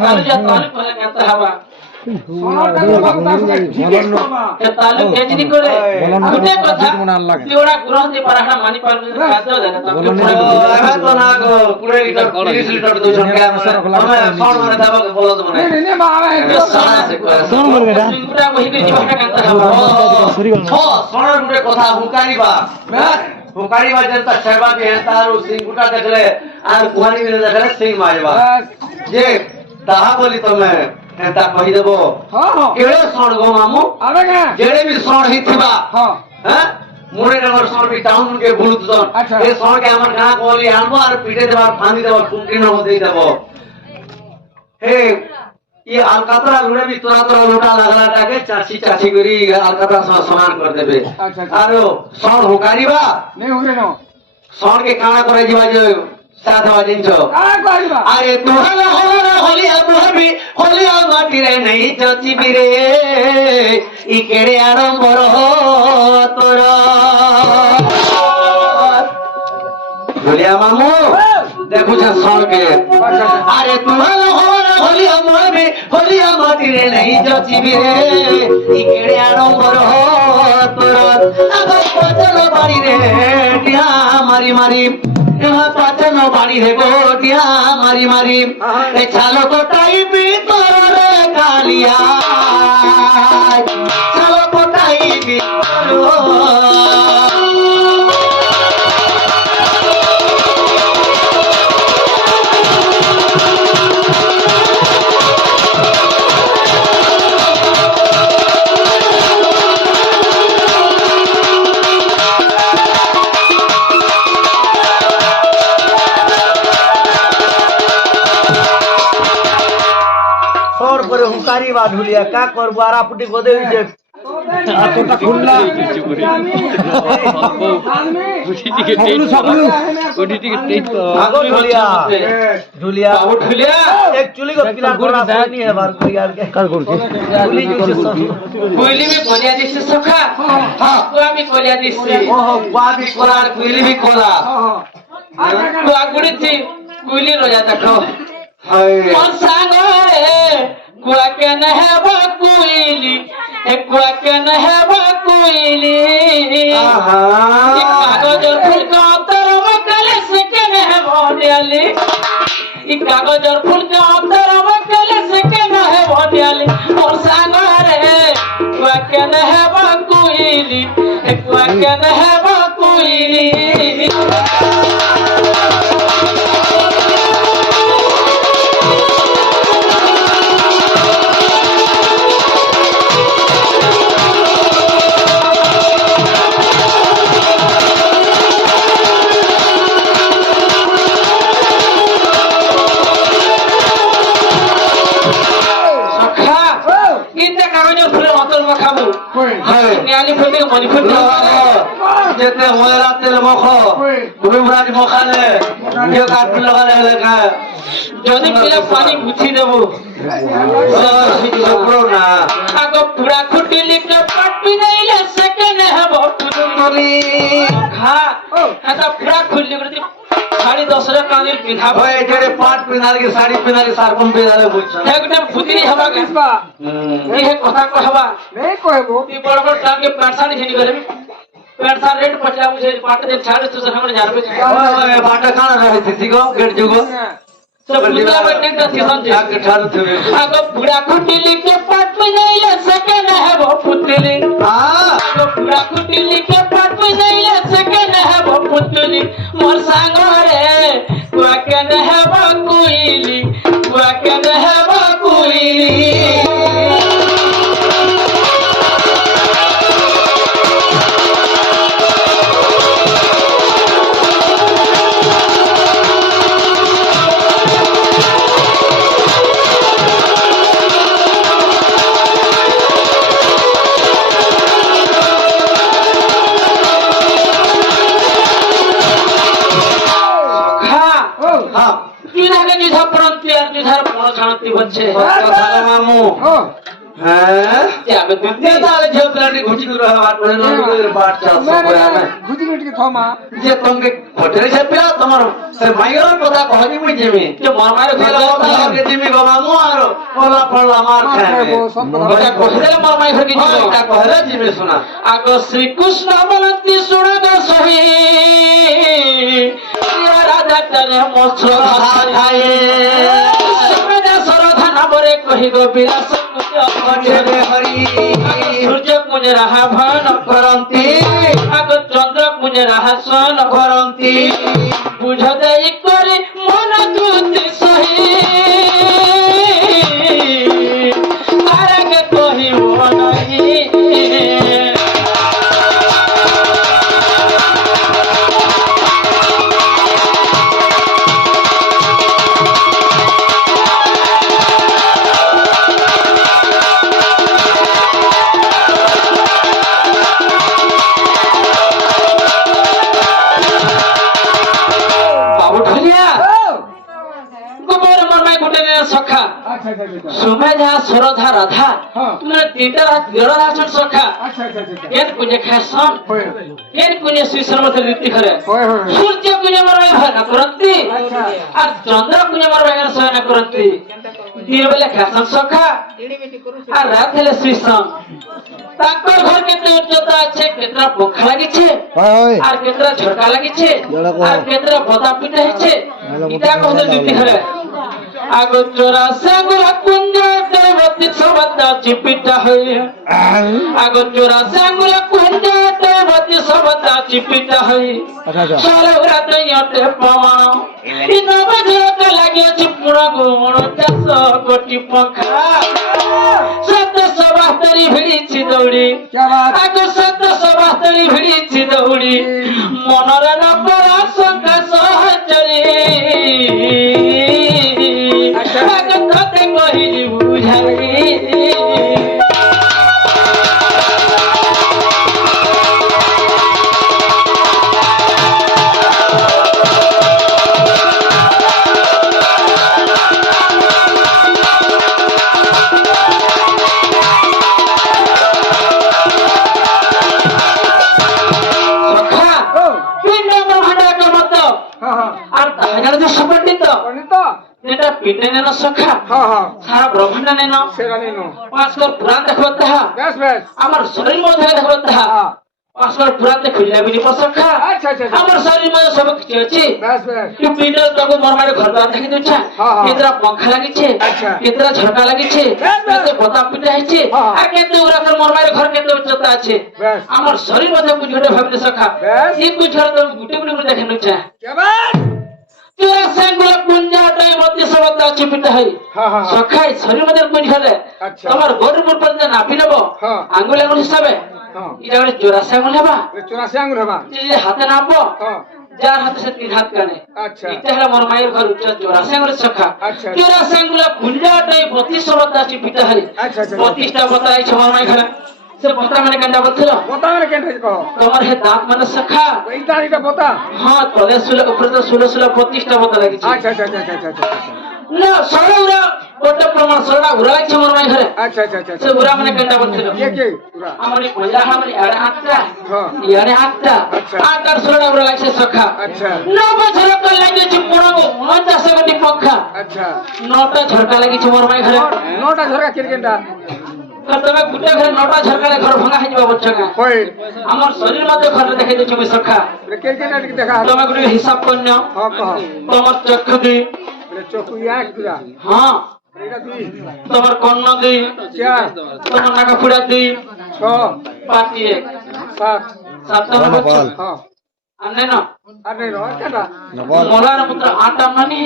তাহলে যা তাহলে পরে কেনতে হবা তাহলে কেজনি করে গুটে কথা তিওড়া গ্রহতি পারাটা মানি পারবে খাদ্য জানা তো এবার তো না গো 20 লিটার 30 লিটার দুজন কে আমরা ফোন মানে দেব বলো তো মানে নে মা ফোন করবে না গুটা বহি করে জীবনটা কেনতে হবা সোনার গুটে কথা হুকারিবা হ্যাঁ হুকারিবা যেটা সেবা কে তার সিং গুটা দেখলে আর কুহানি মিলে দেখলে সিং মারবা যে তাহা বলি তুমি এটা কহি দেব কেড়ে সণ গো মামু যেড়ে বি সণ হিথিবা হ্যাঁ মোরে নগর সণ বি টাউন কে বুলুত জন এই সণ কে আমার গাঁ কোলি আনবো আর পিটে দেবার ফাঁদি দেবার কুমকি নব দেই দেব হে ये अलकातरा गुड़े भी तुरा तुरा लोटा लगला टाके चाची करी अलकातरा समान कर देबे आरो सण हुकारीबा नहीं हुरे न सण के काना करे जीवा जो साथ हवा जिनछो अरे तुहला होला होलिया बुहबी होलिया माटी रे नहीं चची बिरे ई केड़े आरंबर हो तोरा होलिया मामू देखो छ सण के अरे तुहला होला होलिया मुहबी होलिया माटी रे नहीं चची बिरे ई केड़े आरंबर हो तोरा आगो पचन बाड़ी रे टिया मारी मारी पाचन बाड़ी है गोटिया मारी मारी छालो तो टाइप तोरे कालिया छालो तो टाइप হুকারি বা ঢুলিয়া কা করবো আর আপুটি গোদে হইছে এতটা খুললা আগো ঢুলিয়া ঢুলিয়া ঢুলিয়া एक्चुअली को पिला गोरा नहीं है बार कोई यार के कर करके कोयली में कोलिया दिसे सखा हां कोआ में कोलिया दिसे ओहो कोआ भी कोला कोयली भी कोला कोआ गुड़ीची कोयली रोजा तको हाय और सांगरे कुआ के नहबा कोयली कुआ के नहबा कोयली आहा कागज फूल का तरव कले से के नहबा दियाली ई कागज फूल का तरव कले से के नहबा दियाली और सांगरे कुआ के नहबा कोयली कुआ के नहबा कोयली যেতে ময়রা তেল মখ গুরুমরাজ মখানে কেউ কাটপি লাগালে এলাকা যদি পিলা পানি বুঝি দেব না আগো পুরা খুঁটি লিখে পাটবি নাইলে সেকেন্ড হব পুতুলি খা এটা পুরা খুললি করে साड़ी 10,000 कांदिल पिधा ओए जेड़े पाट पिनाल के साड़ी पिनाल के सारपन पिनाले बोलछ एकटा भूतरी हवा के ये कथा कहबा नहीं कहबो ई बड़ बड़ टांग के पैसा नहीं करे पैसा रेट पचला मुझे पाट दे छाड़ तो हमरे जानबे ओए बाटा काना रहे थी गो गेट जुगो सब बुला बैठने का सीजन जे आके ठाड़ थे आगो पूरा खुटी लिखे पाट में नहीं ले सके न है वो पुतली हां आगो पूरा खुटी लिखे पाट में नहीं ले सके न है वो पुतली मोर संग रे कुआ के न है वो कोयली कुआ के न है वो कोयली बच्चे मामू हैं ताले जो प्लांट घुटी कर रहा बात बने नॉन बात चल सब है घुटी के थमा जे तुमके होटल से पिया तुम्हारो से माइरो पता कहनी मुझे में जो मामारे के जिमी गो मामू পলা পলা মার মার খাইবে খাইবো, সব কথা ওটা কহিলে মোর মাই ঘর কি হ্যাঁ, এটা কহলে জিবে শোনা আগ শ্রীকৃষ্ণ বলতি শুণ গো সহি রাধা চলে মস্ত্র খায়ে সরধা নামরে কহি গো বিলাস রে হরি সূর্য কুঞ্জ রাহা ভন করন্তি আগ চন্দ্র কুঞ্জ রাহা সন করন্তি বুঝ দেই করে মন তুতি সহি তারাকে কহিব নাহি বাবু ঢলিয়া গোবর মরমাই গুটে নে সখা আচ্ছা আচ্ছা আচ্ছা সুমেধা সরধা রাধা হ্যাঁ। তুমি তিনটা দেড় আছন সখা আচ্ছা আচ্ছা আচ্ছা কেন কুঞ্জে খাসন হয় কেন কুঞ্জে সুইসর মধ্যে রীতি করে হয় হয় সূর্য কুঞ্জে মরমাই ভয় না করন্তি আচ্ছা। আর চন্দ্র কুঞ্জে মরমাই সহায় না করন্তি দিন বেলা খাসন সখা আর রাত হেলে সুইসন তাকর ঘর কেতে উচ্চতা আছে কেতরা পঙ্খা লাগিছে আর কেতরা ঝরকা লাগিছে আর কেতরা বতা পিটা হইছে ইটা কহলে রীতি করে আগ চোরা সাগুলা কুঞ্জ দেবতী সবদা চিপিটা হই আগ চোরা সাগুলা কুঞ্জ দেবতী সবদা চিপিটা হই চলে রাত ইতে প্রমাণ ইন বজরক লাগিছে পুরা গুণ চাষ কোটি পঙ্খা সত্য সবাস্তরি ভিড়িছি দৌড়ি क्या बात আগ সত্য সবাস্তরি ভিড়িছি দৌড়ি মনরে না পড়া সংখ্যা সহচরি আগ ততে কহিলি বুঝাই সখা ओ পিণ্ড ব্রহ্মাণ্ড মত हाँ हाँ আর তাহার যে সুপণ্ডিত पंडित যেটা পিণ্ড নেন সখা हाँ हाँ সারা ব্রহ্মাণ্ড নেন शेरानी नो পাঁচকর পুরাণ দেখব তাহা बस बस আমার শরীর মধ্যে দেখব তাহা हाँ পাঁচকর পুরাণ খুলিলা বিনি সখা अच्छा अच्छा अच्छा আমার শরীর মধ্যে সব কিছু আছে बस बस তু পিণ্ড তাকে মরমারে ঘর দ্বার দেখি দিচ্ছা হ্যাঁ, হ্যাঁ। কেতরা পঙ্খা লাগিছে আচ্ছা। কেতরা ঝরকা লাগিছে বেশ, বেশ। কেতে বতা পিটা হইছে হ্যাঁ। আর কেতে উরাকের মরমারে ঘর কেতে উচ্চতা আছে বেশ। আমার শরীর মধ্যে বুঝতে ভাবিতে সখা বেশ। এই বুঝার তো গুটে গুটে দেখে নিচ্ছা क्या बात তোরা সেগুলো কুঞ্জাটাই মধ্যে সবতা আছে পিটা হই हाँ हाँ हाँ সখাই শরীর মধ্যে কুঞ্জ হলে আচ্ছা। তোমার গরুর উপর পর্যন্ত নাপি নেব হ্যাঁ। আঙ্গুল আঙ্গুল হিসাবে हाँ এটা মানে চোরাশি আঙ্গুল হবা ये 84 आंगुर है बा যদি হাতে নাপবো हाँ যার হাতে সে তিন হাত কানে अच्छा এটা হলো মোর মায়ের ঘর উচ্চ চোরাশি আঙ্গুলের সখা আচ্ছা। চোরাশি আঙ্গুল কুঞ্জাটাই 32 সবতা আছে পিটা হই अच्छा अच्छा 32টা বতা আছে মোর মায়ের ঘরে সে বতা মানে কেনটা বলছিল बता मेरे केंटे कहो তোমার হে দাঁত মানে সখা वही तारीख का बता হ্যাঁ তলে শুলে উপরে তো শুলে শুলে 32টা বতা লাগিছে अच्छा अच्छा अच्छा अच्छा अच्छा না সরৌরা গোটা প্রমাণ সরৌরা ঘুরা লাগছে মোর মাই ঘরে अच्छा अच्छा अच्छा সে ঘুরা মানে কেনটা বলছিল ये पूरा আমার এই পয়লা আমার এড়ে হাতটা হ্যাঁ। এড়ে হাতটা আচ্ছা। আটার সরৌরা ঘুরা লাগছে সখা अच्छा নটা ঝরকা লাগিয়েছে পুরো 49 কোটি পঙ্খা अच्छा নটা ঝরকা লাগিয়েছে মোর মাই ঘরে नोटा झरका किरकेंटा আর তুমি গুটে ঘরে নটা ঝরকারে ঘর ভাঙা হয়ে যাবে বলছো না होय আমার শরীর মধ্যে ঘরে দেখে দিচ্ছি আমি সখা रे किरकेंटा के देखा তুমি গুটে হিসাব করন हां कहो তোমার চক্ষু দি रे चोकुया पूरा হ্যাঁ रेगा दुई তোমার কর্ণ দি चार তোমার নাকা ফুড়া দি 6 পাটি এক 7 সাতটা বলছো हां আনে না अरे रो केटा মোলার পুত্র আটা মানি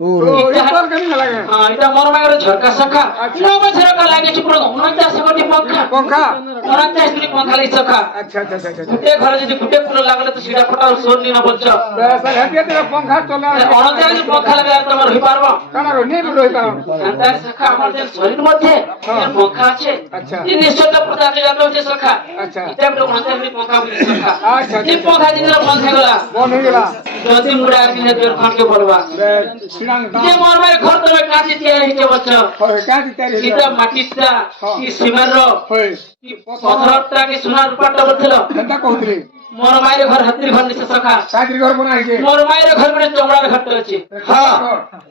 ओ ये तोर कनी लगे হ্যাঁ এটা মোর মায়ের ঝরকা সখা আচ্ছা। নব ঝরকা লাগিয়েছে পুরো 49 কোটি পঙ্খা पंखा 49 কোটি পঙ্খা লাগি সখা अच्छा अच्छा अच्छा अच्छा গুটে ঘরে যদি গুটে পুরো লাগলে তো সেটা ফটাল সোর নি না বলছো बस हटिया तेरा पंखा चला 49 পঙ্খা লাগলে আর তোমার হই পারবো काना रो नी रोई पाओ আন্দার সখা আমাদের শরীর মধ্যে হ্যাঁ। পঙ্খা আছে আচ্ছা। এই নিশ্চয়টা প্রকাশে জানতে হচ্ছে সখা अच्छा এটা তো 49 পঙ্খা বলি সখা अच्छा এই পঙ্খা দিনের পঙ্খা গলা बंद हो गया যদি মুড়া কিনে তোর খানকে বলবা सिरांग যে মোর মায়ের ঘর তুমি কাঁচি তৈরি হইতে বলছো होय क्या तेरी এটা মাটিটা হ্যাঁ। কি সিমেন্টর होय কি পথরটা কি সোনার রূপাটা বলছিল घंटा कहतरी মোর মায়ের ঘর হাতির ঘর নিচে সখা কাজরি ঘর বানাইছে মোর মায়ের ঘর মানে চমড়ার ঘরটা আছে হ্যাঁ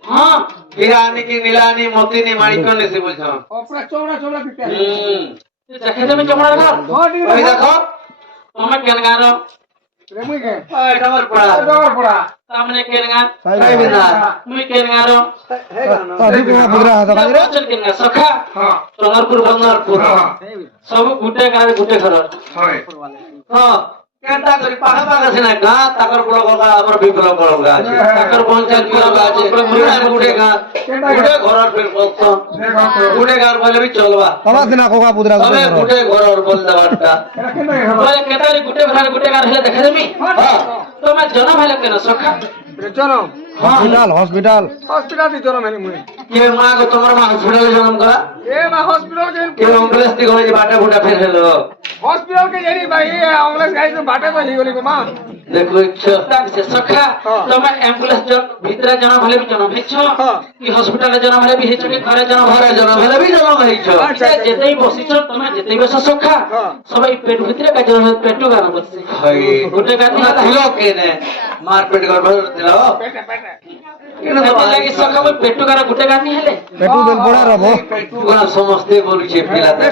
হ্যাঁ হিরানি কি নীলানি মতিনি মাণিক্য নিছি বুঝছো ওপরা চৌড়া চৌড়া দিতে দেখে তুমি চমড়ার ঘর ওই দেখো তুমি কেন গারো রেমুই কে এটা আমার পড়া ডর পড়া তামনে কেন গা সাই বিনা মুই কেন গারো হে গানো চল কেন গা সখা হ্যাঁ চনারপুর বন্দরপুর সব গুটে গার গুটে ঘর হয় হ্যাঁ কেনটা করি পাখা পাখা আছে না গা তাকর বড় গা আমার বিপ্লব বড় গা আছে তাকর পঞ্চায়েত বড় গা আছে মুড়া গুটে গা গুটে ঘরর ফির বলতো গুটে গার বলে বি চলবা তবে গুটে ঘরর বল দেবারটা এটা কেন বলে কেতালি গুটে ঘর গুটে গার হলে দেখা দেমি হ্যাঁ তোমার জনম হলে কেন সখা জনম হসপিটাল হসপিটাল দি জনম হেনি মুই কে মা গো তোমার মা হসপিটালে জন্ম করা এ মা হসপিটাল কে কে অম্বুলেন্স দি ঘরে বাটা বুটা ফের হেলো হসপিটাল কে জানি ভাই অমলেস গাড়ি তো বাটে তো হিগলি গো মা দেখো ইচ্ছা তাকছে সখা তোমার অ্যাম্বুলেন্স ভিতরে জনম হলে বি জনম হেছ কি হসপিটালে জনম হলে বি হেছ কি ঘরে জনম ঘরে জন্ম হলে বি জন্ম হইছ যেতেই বসিছ তোমার যেতেই বসো সখা সবাই পেট ভিতরে কাজ পেটু গান বসছে হাই গুটে গান দিল কেনে মারপিট করবে দিল পেটে পেটে কেন লাগি সখা ওই পেটু গান গুটে গান হেলে পেটু বেল পড়া রব পুরা সমস্তে বলছে পিলাতে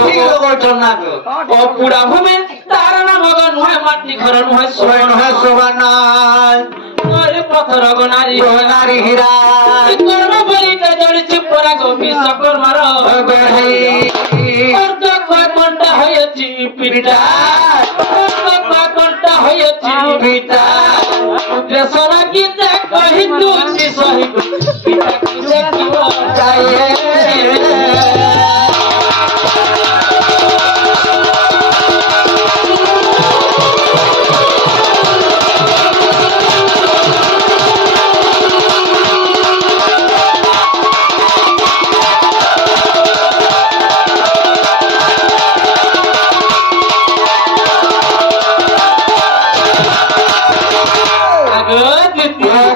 ঠিক করছো না গো ও পুরা ভূমে তার নাম গন হয় মাটি ঘর নয় সোয়ন হয় সোবানায় ওরে পথর গনারি নারী হীরা কর্ম বলিতে জড়িছি পরা গোপী সকর মার অর্ধ কয়টা হয়েছি পিতা অর্ধ কয়টা হয়েছি পিতা দেশরা গীতে কহিতু সহিত পিতা কি দেখিব চাইয়ে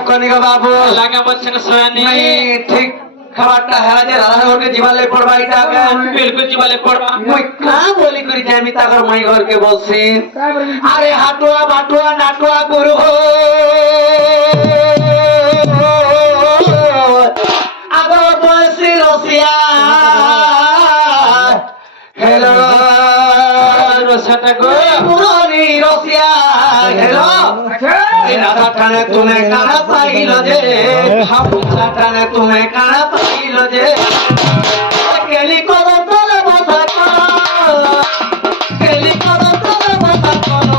কনিকা বাবু লাগা বলছেন সোয়ানি ঠিক খাবারটা হেরাজে রাধাঘরকে জিবালে পড়বা এটা বিলকুল জীবলে পড়বা মুই কা বলি করি যে আমি তাকর মাই ঘরকে বলছি আরে হাটুয়া বাটুয়া নাটুয়া গুরু হো আগর বয়সী রসিয়া হেলো রসাটা গো পুরনি রসিয়া হেলো রাধা ঠানে তুমি কানা পাইল যে রাধা ঠানে তুমি কানা পাইল যে কেলি করো তোরে বসা কেলি করো তোরে বসা করো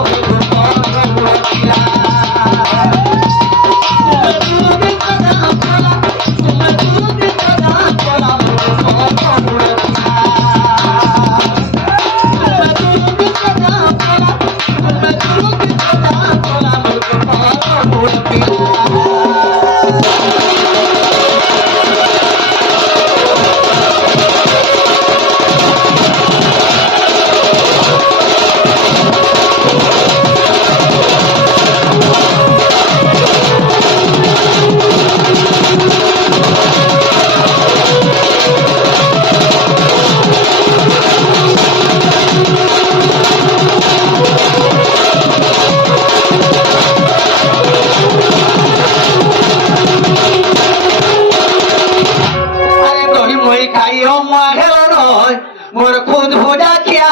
মোর খুদ ভোজা খিয়া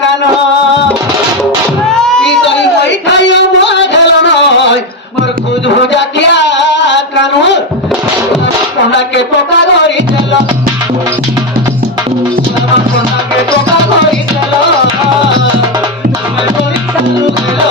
কানো তরি মই খাইও মাঝেল নয় মোর খুদ ভোজা খিয়া কানো কোনাকে পোকা ধরি চল কোনাকে পোকা ধরি চল তোমার করি চালু গেল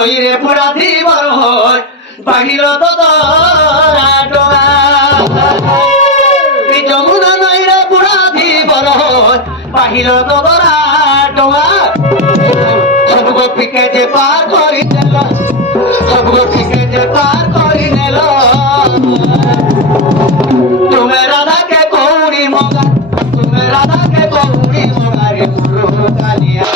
নইরে পুরা দিবর হয় বাহির তো ডোয়া এই যমুনা নইরে পুরা দিবর হয় বাহির তো ডোয়া সব গোপীকে যে পার করি নেল সব গোপীকে যে পার করি নেল তুমি রাধাকে কৌড়ি মগা তুমি রাধাকে কৌড়ি মগারে পুরো কালিয়া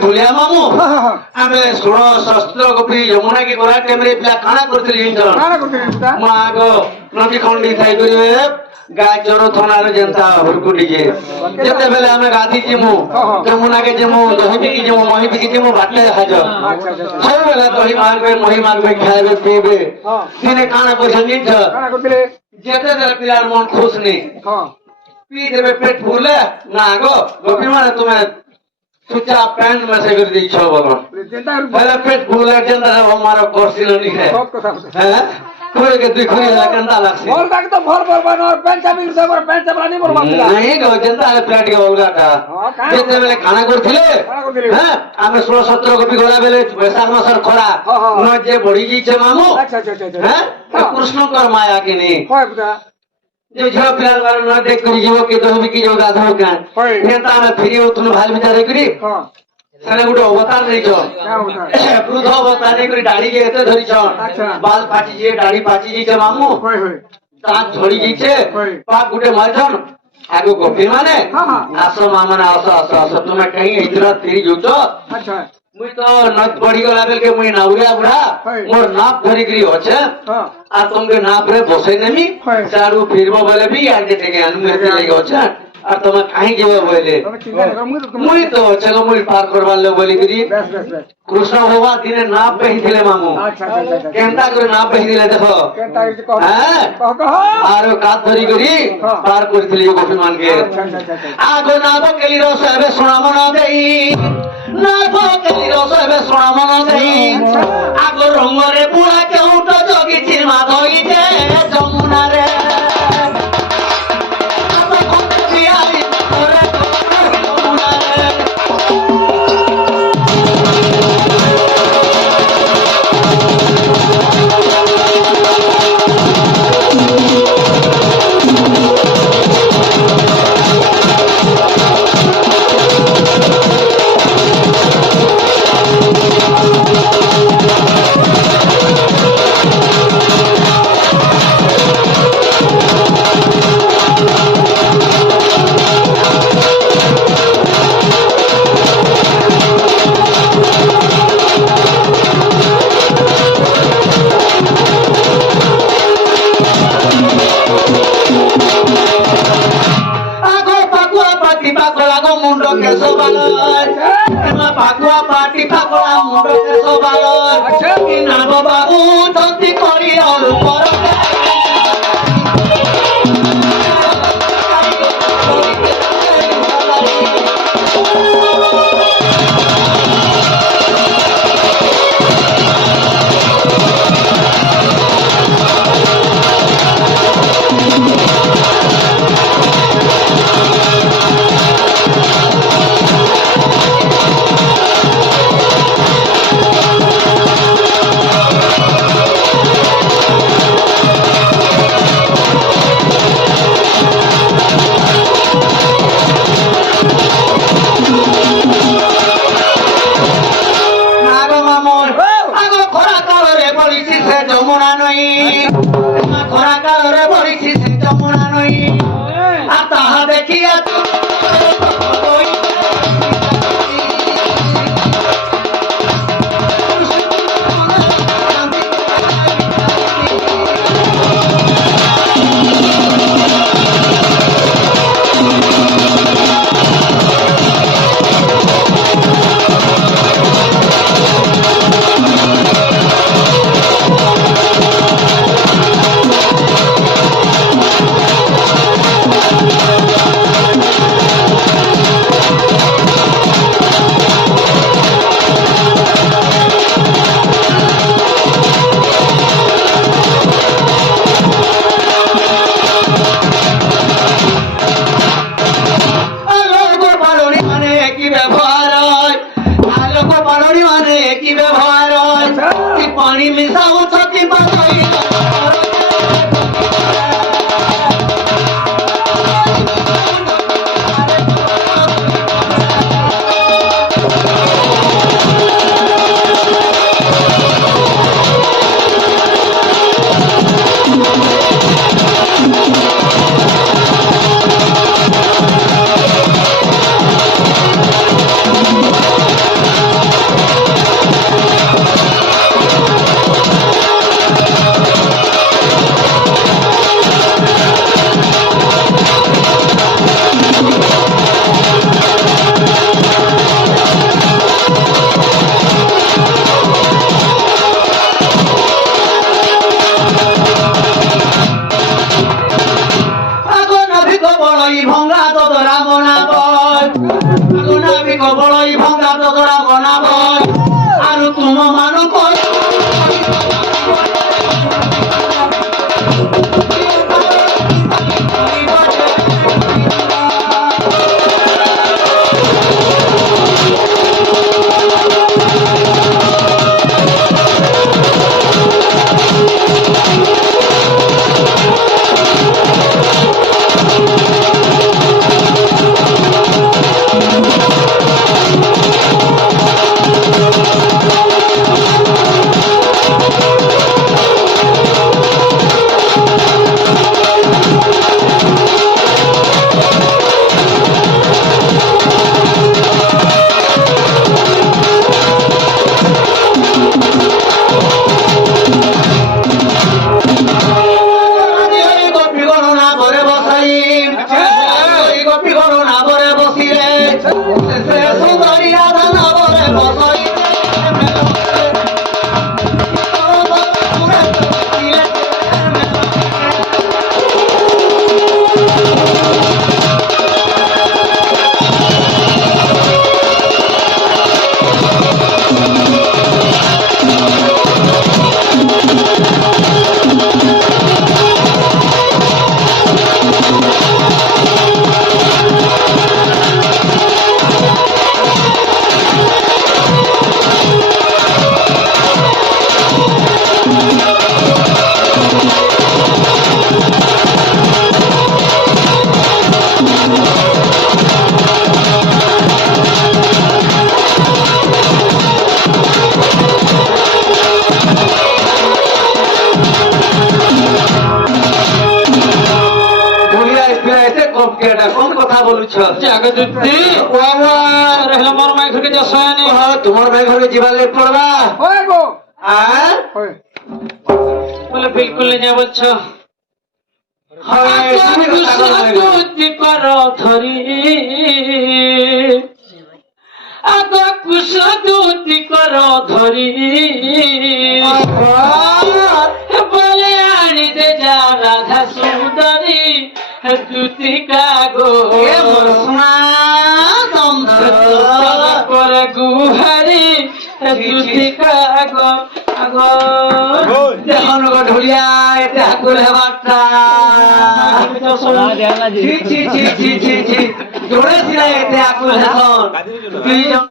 ढुलिया मामू आमे सुनो शस्त्र गोपी यमुना की गोरा टेमरे पिला खाना करथिल इंटर କାଣା କରୁଥିଲେ ପୁରା मागो नदी खंडी थाई करे गाय जरो थनार जनता हुरकु डीजे जेते बेले आमे गाधी जिमु यमुना के जिमु दही की जिमु मही की जिमु बाटे हाजो सब बेले दही मार के मही मार के खाएबे पीबे दिने खाना पैसा निठ କାଣା କରୁଥିଲେ जेते बेले पिलार मन खुश नहीं ହଁ पी देबे पेट फूले ना गो गोपी माने तुम्हें सुचा पैंट में से कर दी छो बोलो ଯେନ୍ତା पहले पेट फूले जनता हमारा कोर्सिल नहीं है ସତ କଥା କହୁଥିଲେ हैं कोई के दुखरी लगंदा लगसी ଭଲ ତାକେ ତ ଭଲ ବରବାନ और पेंट चाबी से पर पेंट चाबी नहीं बरबाद ଥିଲା नहीं गो जनता है प्लेट के बोलगा का हाँ, काहे? जेते बेले खाना करथिले କାଣା କରୁଥିଲେ हैं आमे 16 17 गोपी गोला बेले वैशाख मासर खरा हाँ, हाँ। न जे बड़ी जी छे मामू अच्छा अच्छा अच्छा हैं हाँ। कृष्ण कर माया की नहीं হয় পুরা जो झो प्यार वाला न देख कर जीवो के तो भी की जो गाधो का হয় नेता में फिरी उतनु भाल विचार करी ହଁ सारे गुटे अवतार नहीं छो क्या होता क्रोध अवतार नहीं करी दाढ़ी के एते धरी छो अच्छा। बाल पाची जी दाढ़ी पाची जी छे मामू হয় হয় दांत झड़ी जी छे হয় पाक गुटे मारछन आगो गोपी माने हाँ, हाँ। आसो मामने आसो आसो आसो तुमे कहीं इतना फिरी जुचो अच्छा मुई तो नत पड़ी गला बेल के मुई नाउरिया बुढ़ा হয়। मोर नाप धरी करी होछे हाँ आ तुमके नाप रे बसे नेमी হয়। चारू फिरबो बोले भी आज देखे अनुमति लेगे होछे आ तुमे कहीं जेबो बोले তুমি চিন্তা করো মুই তো मुई तो चलो मुई पार करवार ले बोली करी বেশ বেশ বেশ कृष्ण भगवान दिने नाप पही दिले मामू আচ্ছা আচ্ছা আচ্ছা केनता करे नाप पही दिले देखो কেনটা কিছু কহ हैं কহ কহ आरो कात धरी करी हाँ। पार करथिले गोपी मान के আচ্ছা আচ্ছা আচ্ছা आगो नाप केली रस एबे सोना मना देई नाप केली रस एबे सोना मना देई आगो रंगरे बुढ़ा के उठो जोगी चिरमा धोई दे जमुना रे आगो कोते बियाई तोरे जमुना रे आगो पाकुआ पाटी पाकोला गो मुंडो के सोबालय एमा पाकुआ पाटी पाकोला मुंडो के सोबालय अच्छा। कि ना बाबा उ तंती करी और पर नागो मामोर आगो खरा कालरे बलिछि से जमुना नई खरा कालरे बलिछि से जमुना नई आ ताहा देखिया कृष्ण ପାଣି ମିଶାଉଛନ୍ତି ବାଟୋଇ ভঙ্গা দদরা বনাব আগুনাবি কবলই ভঙ্গা দদরা বনাব আর তুম মানুষ কোন কথা বলুছ জাগদুতি রহলা মোর মাই ঘরকে যাসনি তোমার ভাই ঘরে ଯିବା লেট পড়বা ওই গো হ্যাঁ ওই বলে বিলকুল না যা বলছ হয় তুমি কথা বলবে কুসুতি কর ধরি আগ কুসুতি কর ধরি বলে আনি দে যা রাধা সুন্দরী দুতি কাগো এ মোর সোনা তন্ত্র করে গুহারি দুতি কাগো আগো দেখুন গো ঢুলিয়া এটা হাকুল হেবারটা ছি ছি ছি ছি ছি ছি জোরে ছিল এটা হাকুল হেসন